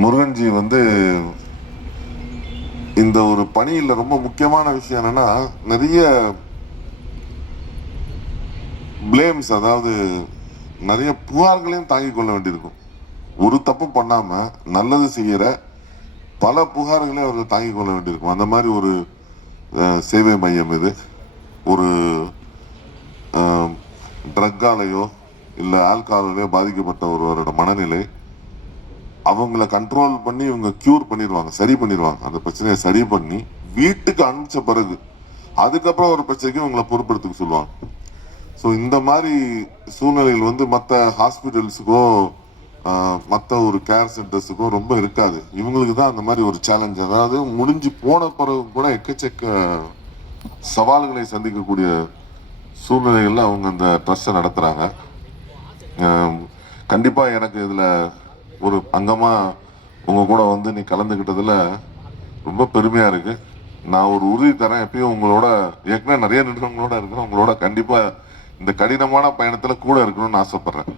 முருகன்ஜி வந்து இந்த ஒரு பணியில் ரொம்ப முக்கியமான விஷயம் என்னன்னா, நிறைய பிளேம்ஸ், அதாவது நிறைய புகார்களையும் தாங்கிக் கொள்ள வேண்டியிருக்கும். ஒரு தப்பு பண்ணாம நல்லது செய்யற பல புகார்களையும் அவர்கள் தாங்கிக் கொள்ள வேண்டியிருக்கும். அந்த மாதிரி ஒரு சேவை மையம் இது. ஒரு ட்ரக்காலையோ இல்லை ஆல்கஹாலையோ பாதிக்கப்பட்ட ஒருவரோட மனநிலை, அவங்கள கண்ட்ரோல் பண்ணி இவங்க கியூர் பண்ணிடுவாங்க, சரி பண்ணிடுவாங்க. அந்த பிரச்சனையை சரி பண்ணி வீட்டுக்கு அனுப்பிச்ச பிறகு அதுக்கப்புறம் ஒரு பிரச்சனைக்கு இவங்களை பொறுப்பெடுத்துக்க சொல்லுவாங்க. ஸோ இந்த மாதிரி சூழ்நிலைகள் வந்து மற்ற ஹாஸ்பிட்டல்ஸுக்கோ மற்ற ஒரு கேர் சென்டர்ஸுக்கோ ரொம்ப இருக்காது. இவங்களுக்கு தான் அந்த மாதிரி ஒரு சேலஞ்ச். அதாவது முடிஞ்சு போன பிறகு கூட எக்கச்சக்க சவால்களை சந்திக்கக்கூடிய சூழ்நிலைகளில் அவங்க அந்த ட்ரஸ்ட்டை நடத்துகிறாங்க. கண்டிப்பாக எனக்கு இதில் ஒரு அங்கமாக உங்கள் கூட வந்து நீ கலந்துக்கிட்டதில் ரொம்ப பெருமையாக இருக்குது. நான் ஒரு உறுதி தரேன், எப்பயும் உங்களோட ஏற்கனவே நிறைய நிறுவனங்களோட இருக்கிறேன், உங்களோட கண்டிப்பாக இந்த கடினமான பயணத்தில் கூட இருக்கணும்னு ஆசைப்பட்றேன்.